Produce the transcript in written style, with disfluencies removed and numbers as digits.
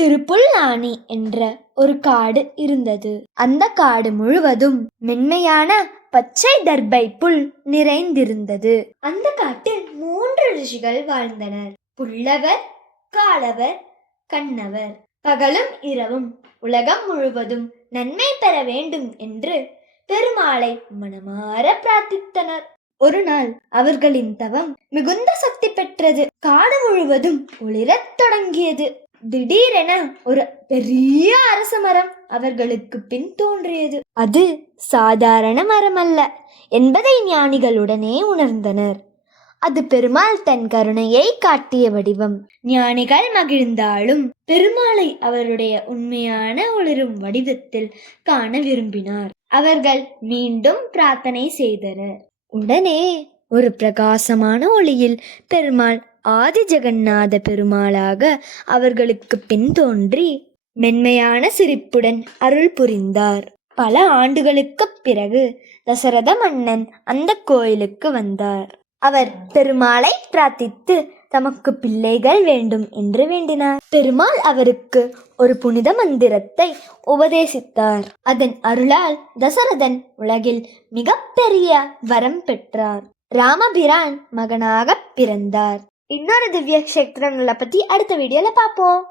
திருப்புல்லானி என்ற ஒரு காடு இருந்தது. அந்த காடு முழுவதும் மென்மையான பச்சை தர்பை புல் நிறைந்திருந்தது. அந்த காட்டில் 3 ரிஷிகள் வாழ்ந்தனர். புல்லவர், காலவர், கண்ணவர். பகலும் இரவும் உலகம் முழுவதும் நன்மை பெற வேண்டும் என்று பெருமாளை மனமாற பிரார்த்தித்தனர். ஒரு நாள் அவர்களின் தவம் மிகுந்த சக்தி பெற்றது. காடு முழுவதும் ஒளிரத் தொடங்கியது. திடீரென ஒரு பெரிய அரச மரம் அவர்களுக்கு பின் தோன்றியது. அது சாதாரண மரம் அல்ல என்பதை ஞானிகளுடனே உணர்ந்தனர். அது பெருமாள் தன் கருணையை காட்டிய வடிவம். ஞானிகள் மகிழ்ந்தாலும் பெருமாளை அவருடைய உண்மையான ஒளிரும் வடிவத்தில் காண விரும்பினார். அவர்கள் மீண்டும் பிரார்த்தனை செய்தனர். உடனே ஒரு பிரகாசமான ஒளியில் பெருமாள் ஆதி ஜெகநாத பெருமாளாக அவர்களுக்கு பின் தோன்றி மென்மையான சிரிப்புடன் அருள் புரிந்தார். பல ஆண்டுகளுக்குப் பிறகு தசரத மன்னன் அந்த கோயிலுக்கு வந்தார். அவர் பெருமாளை பிரார்த்தித்து தமக்கு பிள்ளைகள் வேண்டும் என்று வேண்டினார். பெருமாள் அவருக்கு ஒரு புனித மந்திரத்தை உபதேசித்தார். அதன் அருளால் தசரதன் உலகில் மிகப்பெரிய வரம் பெற்றார். ராமபிரான் மகனாக பிறந்தார். இன்னொரு திவ்ய கஷேத்திரங்களை பத்தி அடுத்த வீடியோல பார்ப்போம்.